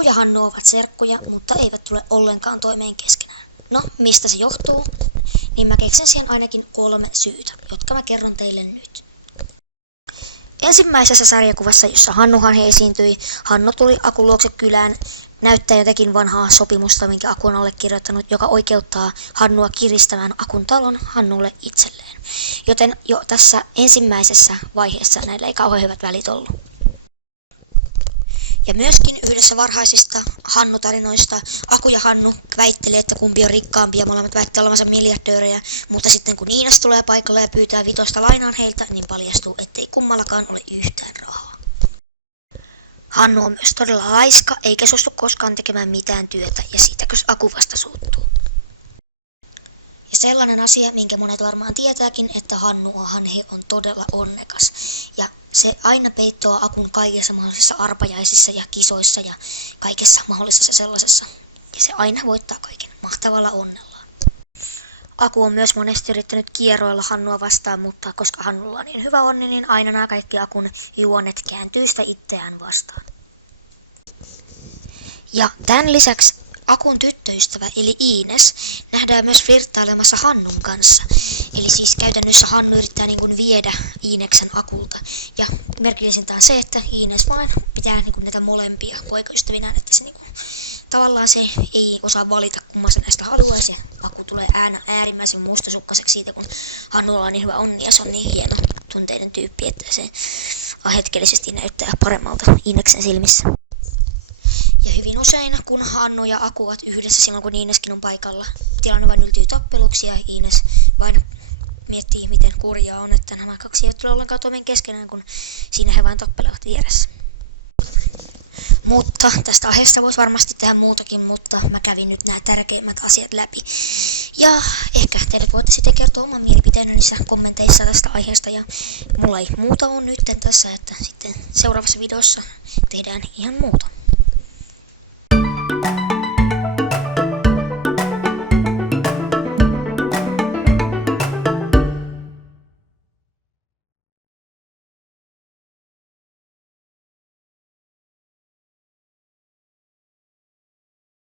Aku ja Hannu ovat serkkuja, mutta eivät tule ollenkaan toimeen keskenään. No, mistä se johtuu? Niin mä keksin siihen ainakin 3 syytä, jotka mä kerron teille nyt. Ensimmäisessä sarjakuvassa, jossa Hannuhan esiintyi, Hannu tuli Akun luokse kylään näyttää jotenkin vanhaa sopimusta, minkä Aku on allekirjoittanut, joka oikeuttaa Hannua kiristämään Akun talon Hannulle itselleen. Joten jo tässä ensimmäisessä vaiheessa näillä ei kauhean hyvät välit ollut. Ja myöskin yhdessä varhaisista Hannu-tarinoista Aku ja Hannu väittelee, että kumpi on rikkaampi ja molemmat väittää olevansa miljardöörejä, mutta sitten kun Niinas tulee paikalle ja pyytää Vitosta lainaan heiltä, niin paljastuu, ettei kummallakaan ole yhtään rahaa. Hannu on myös todella laiska, eikä suostu koskaan tekemään mitään työtä, ja siitäkös Aku vasta suuttuu. Ja sellainen asia, minkä monet varmaan tietääkin, että Hannu on todella onnekas. Ja se aina peittoaa Akun kaikissa mahdollisissa arpajaisissa ja kisoissa ja kaikessa mahdollisessa sellaisessa. Ja se aina voittaa kaiken mahtavalla onnellaan. Aku on myös monesti yrittänyt kieroilla Hannua vastaan, mutta koska Hannulla on niin hyvä onni, niin aina nämä kaikki Akun juonet kääntyy sitä itseään vastaan. Ja tämän lisäksi Akun tyttöystävä eli Iines nähdään myös flirttailemassa Hannun kanssa. Eli siis käytännössä Hannu yrittää viedä Iineksen Akulta. Ja merkillisintä on se, että Iines vain pitää näitä molempia poikaystävinään, että se tavallaan se ei osaa valita kumman se näistä haluaisi. Aku tulee äärimmäisen mustasukkaiseksi siitä, kun Hannulla on niin hyvä onni ja se on niin hieno tunteinen tyyppi, että se hetkellisesti näyttää paremmalta Iineksen silmissä. Ja hyvin usein, kun Hannu ja Aku ovat yhdessä silloin, kun Iineskin on paikalla, tilanne vain yltyy tappeluksi ja Iines vain miettii, miten kurjaa on, että nämä kaksi eivät tule ollenkaan toimeen keskenään, kun siinä he vain tappelevat vieressä. Mutta tästä aiheesta voisi varmasti tehdä muutakin, mutta mä kävin nyt nämä tärkeimmät asiat läpi. Ja ehkä teidät voitte sitten kertoa oman mielipiteenne niissä kommenteissa tästä aiheesta. Ja mulla ei muuta ole nyt tässä, että sitten seuraavassa videossa tehdään ihan muuta.